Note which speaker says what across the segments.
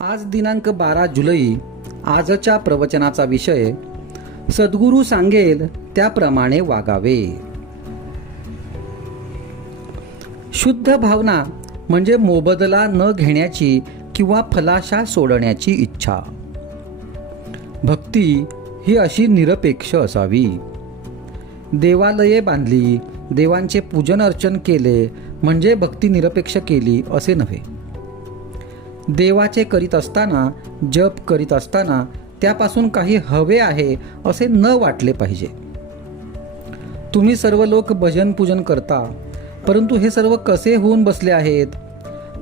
Speaker 1: आज दिनांक बारा जुलै आजच्या प्रवचनाचा विषय सद्गुरू सांगेल त्याप्रमाणे वागावे. शुद्ध भावना म्हणजे मोबदला न घेण्याची किंवा फलाशा सोडण्याची इच्छा. भक्ती ही अशी निरपेक्ष असावी. देवालये बांधली देवांचे पूजन अर्चन केले म्हणजे भक्ती निरपेक्ष केली असे नव्हे. देवाचे करीत असताना जप करीत असताना त्यापासून काही हवे आहे असे न वाटले पाहिजे. तुम्ही सर्व लोक भजन पूजन करता परंतु हे सर्व कसे होऊन बसले आहेत?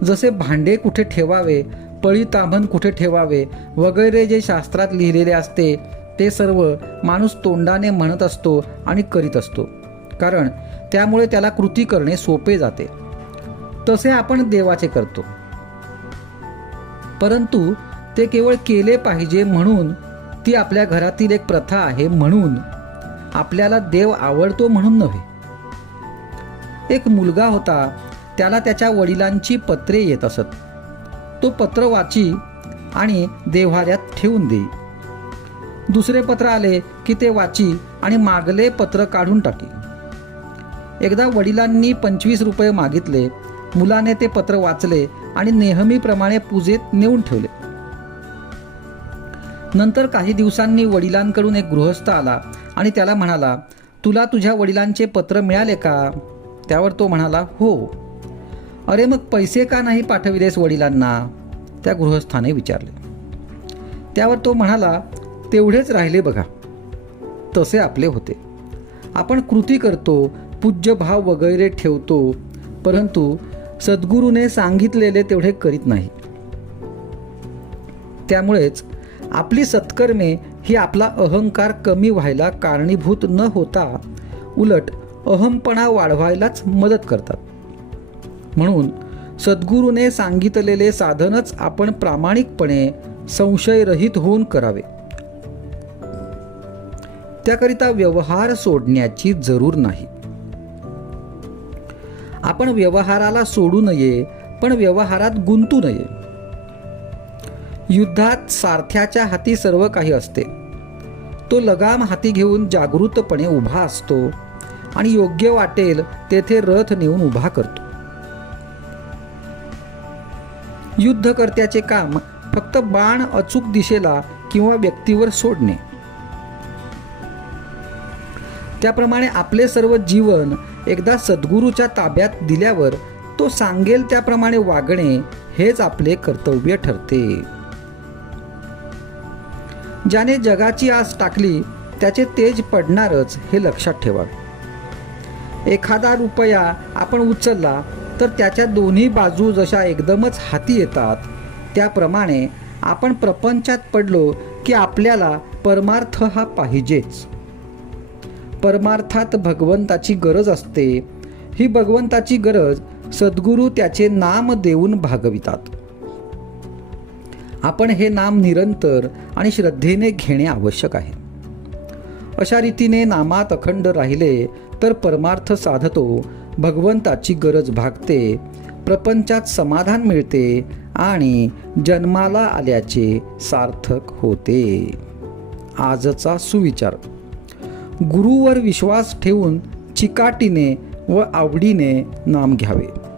Speaker 1: जसे भांडे कुठे ठेवावे पळी तांबण कुठे ठेवावे वगैरे जे शास्त्रात लिहिलेले असते ते सर्व माणूस तोंडाने म्हणत असतो आणि करीत असतो. कारण त्यामुळे त्याला कृती करणे सोपे जाते. तसे आपण देवाचे करतो. परंतु ते केवळ केले पाहिजे म्हणून ती आपल्या घरातील एक प्रथा आहे म्हणून. आपल्याला देव आवडतो म्हणून नव्हे. एक मुलगा होता त्याला त्याच्या वडिलांची पत्रे येत असत. तो पत्र वाची आणि देव्हाऱ्यात ठेवून देई. दुसरे पत्र आले की ते वाची आणि मागले पत्र काढून टाकी. एकदा वडिलांनी पंचवीस रुपये मागितले. मुलाने ते पत्र वाचले आणि नेहमीप्रमाणे पूजेत नेऊन ठेवले. नंतर काही दिवसांनी वडिलांकडून एक गृहस्थ आला आणि त्याला म्हणाला तुला तुझ्या वडिलांचे पत्र मिळाले का? त्यावर तो म्हणाला हो. अरे मग पैसे का नाही पाठविलेस वडिलांना? त्या गृहस्थाने विचारले. त्यावर तो म्हणाला तेवढेच राहिले बघा. तसे आपले होते. आपण कृती करतो पूज्य भाव वगैरे ठेवतो परंतु सद्गुरूने सांगितलेले तेवढे करीत नाही. त्यामुळेच आपली सत्कर्मे ही आपला अहंकार कमी व्हायला कारणीभूत न होता उलट अहमपणा वाढवायलाच मदत करतात. म्हणून सद्गुरूने सांगितलेले साधनच आपण प्रामाणिकपणे संशयरहित होऊन करावे. त्याकरिता व्यवहार सोडण्याची जरूर नाही. आपण व्यवहाराला सोडू नये पण व्यवहारात गुंतू नये. युद्धात सारथ्याच्या हाती सर्व काही असते. तो लगाम हाती घेऊन जागृतपणे उभा असतो आणि योग्य वाटेल तेथे रथ नेऊन उभा करतो. युद्धकर्त्याचे काम फक्त बाण अचूक दिशेला किंवा व्यक्तीवर सोडणे. त्याप्रमाणे आपले सर्व जीवन एकदा सद्गुरूच्या ताब्यात दिल्यावर तो सांगेल त्याप्रमाणे वागणे हेच आपले कर्तव्य ठरते. ज्याने जगाची आस टाकली त्याचे तेज पडणारच हे लक्षात ठेवावे एखादा रुपया आपण उचलला तर त्याच्या दोन्ही बाजू जशा एकदमच हाती येतात त्याप्रमाणे आपण प्रपंचात पडलो की आपल्याला परमार्थ हा पाहिजेच. परमार्थात भगवंताची गरज असते. ही भगवंताची गरज सद्गुरू त्याचे नाम देऊन भागवितात. आपण हे नाम निरंतर आणि श्रद्धेने घेणे आवश्यक आहे. अशा रीतीने नामात अखंड राहिले तर परमार्थ साधतो भगवंताची गरज भागते प्रपंचात समाधान मिळते आणि जन्माला आल्याचे सार्थक होते. आजचा सुविचार. गुरुवर विश्वास ठेवून चिकाटीने व आवडीने नाम घ्यावे.